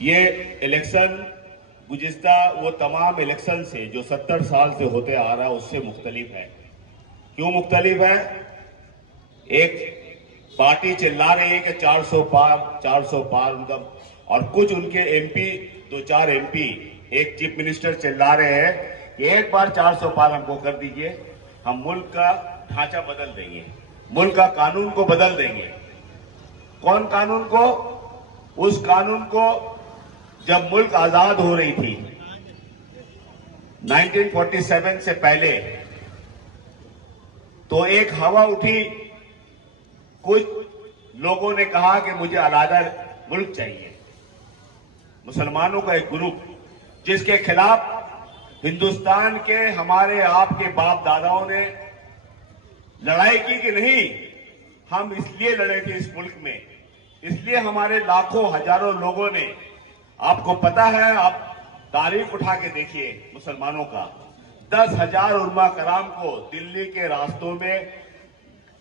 ये इलेक्शन गुज़िस्ता वो तमाम इलेक्शन से जो 70 साल से होते आ रहा है उससे मुख्तलिफ है। क्यों मुख्तलिफ है? एक पार्टी चिल्ला रही है कि 400 पार 400 पार उनका, और कुछ उनके एमपी, दो चार एमपी, एक चीफ मिनिस्टर चिल्ला रहे हैं कि एक बार 400 पार हमको कर दीजिए, हम मुल्क का ढांचा बदल देंगे, मुल्क का कानून को बदल देंगे। कौन कानून को? उस कानून को जब मुल्क आजाद हो रही थी 1947 से पहले, तो एक हवा उठी, कुछ लोगों ने कहा कि मुझे अलग मुल्क चाहिए। मुसलमानों का एक ग्रुप जिसके खिलाफ हिंदुस्तान के हमारे आपके बाप दादाओं ने लड़ाई की कि नहीं, हम इसलिए लड़े थे इस मुल्क में, इसलिए हमारे लाखों हजारों लोगों ने, आपको पता है, आप तारीख उठा के देखिए मुसलमानों का, 10,000 उलमा कराम को दिल्ली के रास्तों में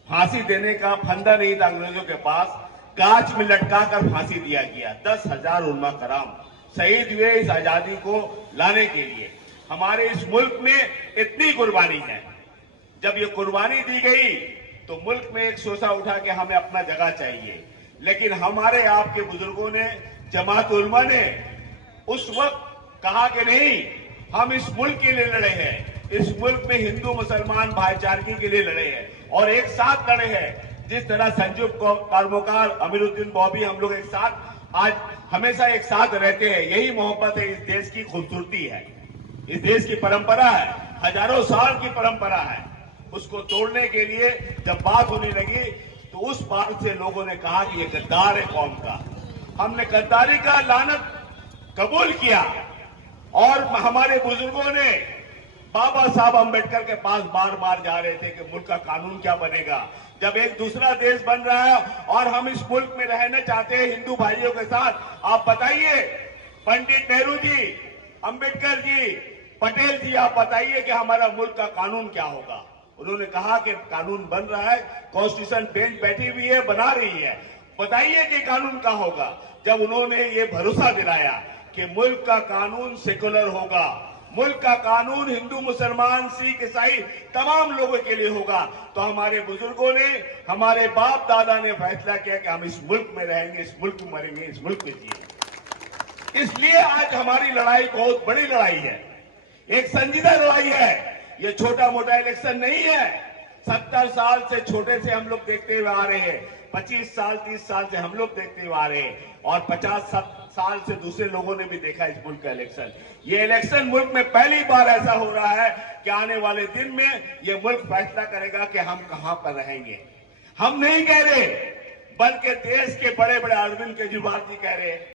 फांसी देने का फंदा नहीं था अंग्रेजों के पास, कांच में लटका कर फांसी दिया गया। 10,000 उलमा कराम शहीद हुए इस आजादी को लाने के लिए। हमारे इस मुल्क में इतनी कुर्बानी है। जब ये कुर्बानी दी गई तो मुल्क में एक सोचा उठा कि हमें अपना जगह चाहिए, लेकिन हमारे आपके बुजुर्गों ने, जमात उलमा ने उस वक्त कहा कि नहीं, हम इस मुल्क के लिए लड़े हैं, इस मुल्क में हिंदू मुसलमान भाईचारगी के लिए लड़े हैं और एक साथ लड़े हैं। जिस तरह संजू कर्मकार, अमीरुद्दीन बॉबी, हम लोग एक साथ आज हमेशा एक साथ रहते हैं, यही मोहब्बत है, इस देश की खूबसूरती है, इस देश की परंपरा है, हजारों साल की परंपरा है। उसको तोड़ने के लिए जब बात होने लगी तो उस बात से लोगों ने कहा कि ये गद्दार है कौम का। हमने गद्दारी का लानत कबूल किया और हमारे बुजुर्गों ने बाबा साहब अंबेडकर के पास बार बार जा रहे थे कि मुल्क का कानून क्या बनेगा। जब एक दूसरा देश बन रहा है और हम इस मुल्क में रहना चाहते हैं हिंदू भाइयों के साथ, आप बताइए, पंडित नेहरू जी, अंबेडकर जी, पटेल जी, आप बताइए कि हमारा मुल्क का कानून क्या होगा। उन्होंने कहा कि कानून बन रहा है, कॉन्स्टिट्यूशन बेंच बैठी हुई है, बना रही है, बताइए कि कानून क्या होगा। जब उन्होंने ये भरोसा दिलाया कि मुल्क का कानून सेकुलर होगा, मुल्क का कानून हिंदू मुसलमान सिख ईसाई तमाम लोगों के लिए होगा, तो हमारे बुजुर्गों ने, हमारे बाप दादा ने फैसला किया कि हम इस मुल्क में रहेंगे, इस मुल्क में मरेंगे, इस मुल्क में जिएंगे। इसलिए आज हमारी लड़ाई बहुत बड़ी लड़ाई है, एक संजीदा लड़ाई है। ये छोटा मोटा इलेक्शन नहीं है। 70 साल से छोटे से हम लोग देखते हुए आ रहे हैं, 25 साल 30 साल से हम लोग देखते हुए आ रहे हैं, और 50 साल से दूसरे लोगों ने भी देखा इस मुल्क का इलेक्शन। ये इलेक्शन मुल्क में पहली बार ऐसा हो रहा है कि आने वाले दिन में ये मुल्क फैसला करेगा कि हम कहां पर रहेंगे। हम नहीं कह रहे, बल्कि देश के बड़े बड़े अरविंद केजरीवाल जी कह रहे हैं।